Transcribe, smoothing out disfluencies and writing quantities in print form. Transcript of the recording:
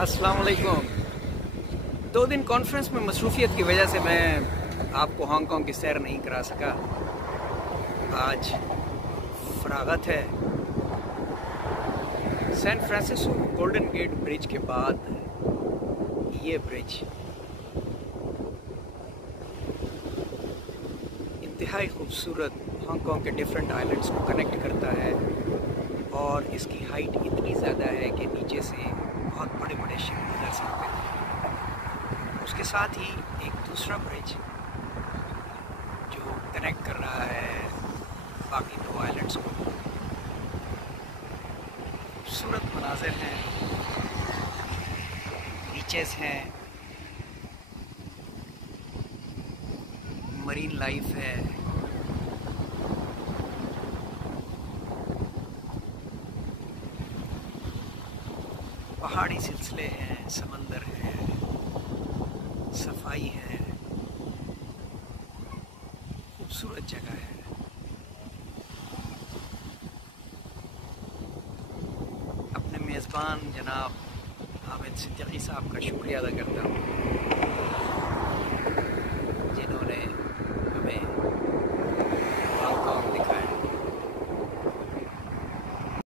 अस्सलाम वालेकुम। 2 दिन कॉन्फ्रेंस में मसरूफियत की वजह से मैं आपको हांगकांग की सैर नहीं करा सका। आज फरागत है। San Francisco Golden Gate Bridge के बाद ये ब्रिज इंतहाई खूबसूरत हांगकांग के डिफरेंट आइलैंड्स को कनेक्ट करता है और इसकी हाइट इतनी ज़्यादा है कि नीचे से बहुत बड़े बड़े शिप नजर सकते हैं। उसके साथ ही एक दूसरा ब्रिज जो कनेक्ट कर रहा है बाकी 2 आइलैंड्स को। खूबसूरत मनाज़िर हैं, बीचेस हैं, मरीन लाइफ है। पहाड़ी सिलसिले हैं, समंदर है, सफाई है, खूबसूरत जगह है। अपने मेज़बान जनाब हामिद सिद्दीकी साहब का शुक्रिया अदा करता हूँ।